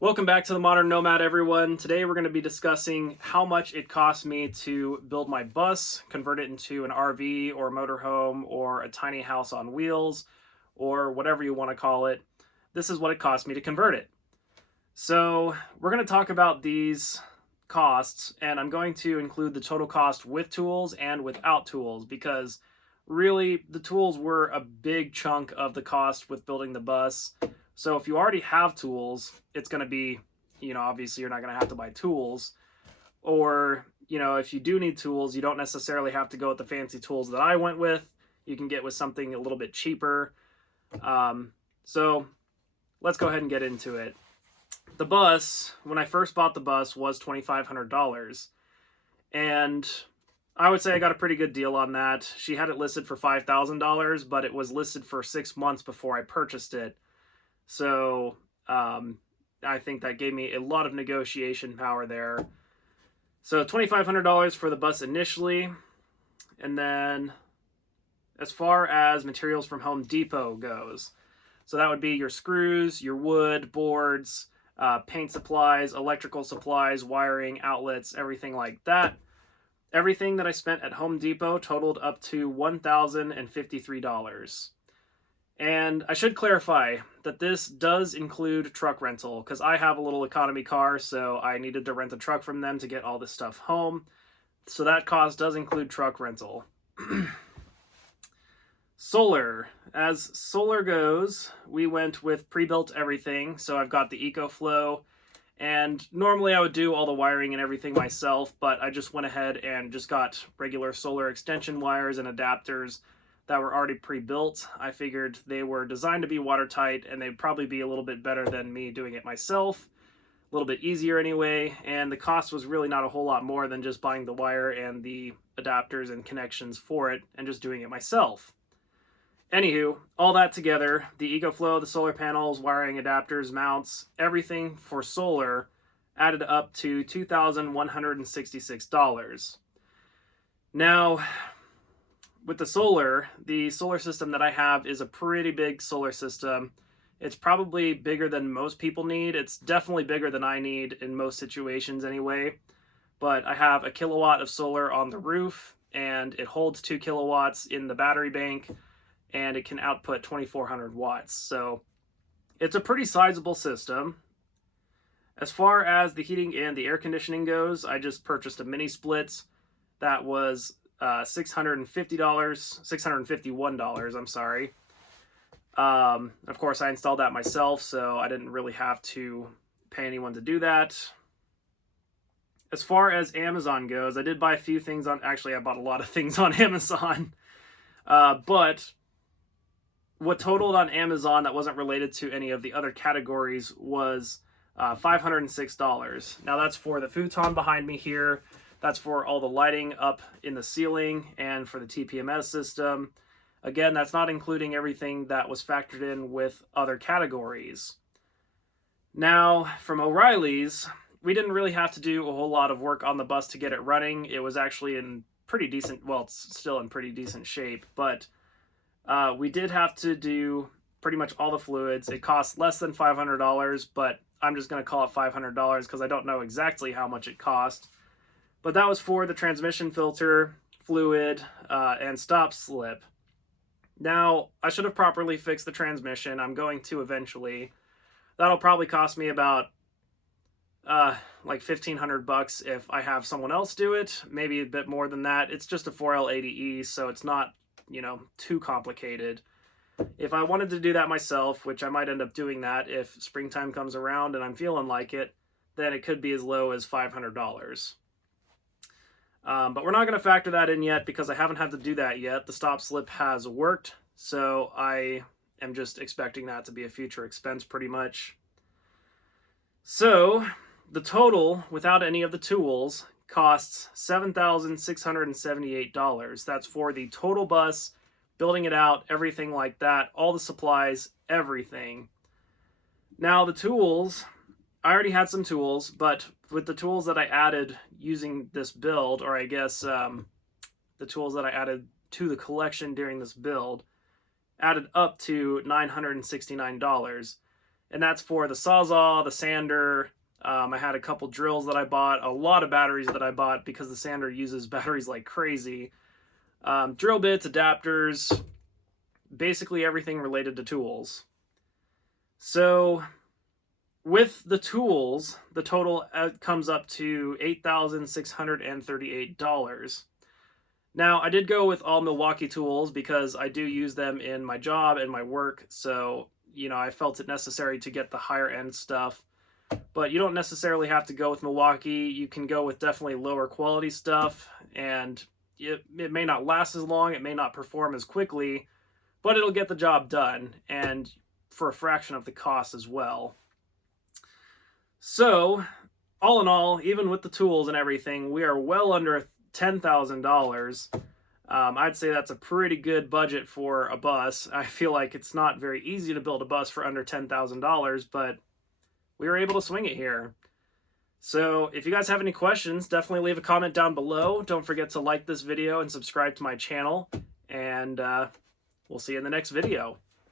Welcome back to the Modern Nomad, everyone. Today we're going to be discussing how much it cost me to build my bus, convert it into an RV or motorhome or a tiny house on wheels or whatever you want to call it. This is what it cost me to convert it. So we're going to talk about these costs, and I'm going to include the total cost with tools and without tools because really the tools were a big chunk of the cost with building the bus. So if you already have tools, it's going to be, obviously you're not going to have to buy tools. Or, if you do need tools, you don't necessarily have to go with the fancy tools that I went with. You can get with something a little bit cheaper. So let's go ahead and get into it. The bus, when I first bought the bus, was $2,500. And I would say I got a pretty good deal on that. She had it listed for $5,000, but it was listed for 6 months before I purchased it. So I think that gave me a lot of negotiation power there. So $2,500 for the bus initially. And then as far as materials from Home Depot goes, so that would be your screws, your wood, boards, paint supplies, electrical supplies, wiring, outlets, everything like that. Everything that I spent at Home Depot totaled up to $1,053. And I should clarify that this does include truck rental because I have a little economy car, so I needed to rent a truck from them to get all this stuff home. So that cost does include truck rental. Solar. As solar goes, we went with pre-built everything. So I've got the EcoFlow, and normally I would do all the wiring and everything myself, but I just went ahead and just got regular solar extension wires and adapters that were already pre-built. I figured they were designed to be watertight and they'd probably be a little bit better than me doing it myself. A little bit easier anyway, and the cost was really not a whole lot more than just buying the wire and the adapters and connections for it and just doing it myself. Anywho, all that together, the EcoFlow, the solar panels, wiring, adapters, mounts, everything for solar added up to $2,166. Now, with the solar system that I have is a pretty big solar system. It's probably bigger than most people need. It's definitely bigger than I need in most situations anyway. But I have a kilowatt of solar on the roof, and it holds 2 kilowatts in the battery bank, and it can output 2,400 watts. So it's a pretty sizable system. As far as the heating and the air conditioning goes, I just purchased a mini split that was $651, I'm sorry. Of course, I installed that myself, so I didn't really have to pay anyone to do that. As far as Amazon goes, I did buy a few things on, actually I bought a lot of things on Amazon, but what totaled on Amazon that wasn't related to any of the other categories was $506. Now that's for the futon behind me here. That's for all the lighting up in the ceiling and for the TPMS system. Again, that's not including everything that was factored in with other categories. Now, from O'Reilly's, we didn't really have to do a whole lot of work on the bus to get it running. It was actually in pretty decent, well, it's still in pretty decent shape, but we did have to do pretty much all the fluids. It cost less than $500, but I'm just going to call it $500 because I don't know exactly how much it cost. But that was for the transmission filter, fluid, and stop slip. Now, I should have properly fixed the transmission. I'm going to eventually. That'll probably cost me about like $1,500 if I have someone else do it. Maybe a bit more than that. It's just a 4L80E, so it's not, too complicated. If I wanted to do that myself, which I might end up doing that if springtime comes around and I'm feeling like it, then it could be as low as $500. But we're not going to factor that in yet because I haven't had to do that yet. The stop slip has worked, so I am just expecting that to be a future expense pretty much. So the total, without any of the tools, costs $7,678. That's for the total bus, building it out, everything like that, all the supplies, everything. Now the tools, I already had some tools, but with the tools that I added using this build, or I guess the tools that I added to the collection during this build, added up to $969. And that's for the Sawzall, the sander. I had a couple drills that I bought, a lot of batteries that I bought because the sander uses batteries like crazy. Drill bits, adapters, basically everything related to tools. So with the tools, the total comes up to $8,638. Now, I did go with all Milwaukee tools because I do use them in my job and my work, so, you know, I felt it necessary to get the higher end stuff. But you don't necessarily have to go with Milwaukee. You can go with definitely lower quality stuff, and it may not last as long, it may not perform as quickly, but it'll get the job done, and for a fraction of the cost as well. So, all in all, even with the tools and everything, we are well under $10,000. I'd say that's a pretty good budget for a bus. I feel like it's not very easy to build a bus for under $10,000, but we were able to swing it here. So if you guys have any questions, definitely leave a comment down below. Don't forget to like this video and subscribe to my channel, and we'll see you in the next video.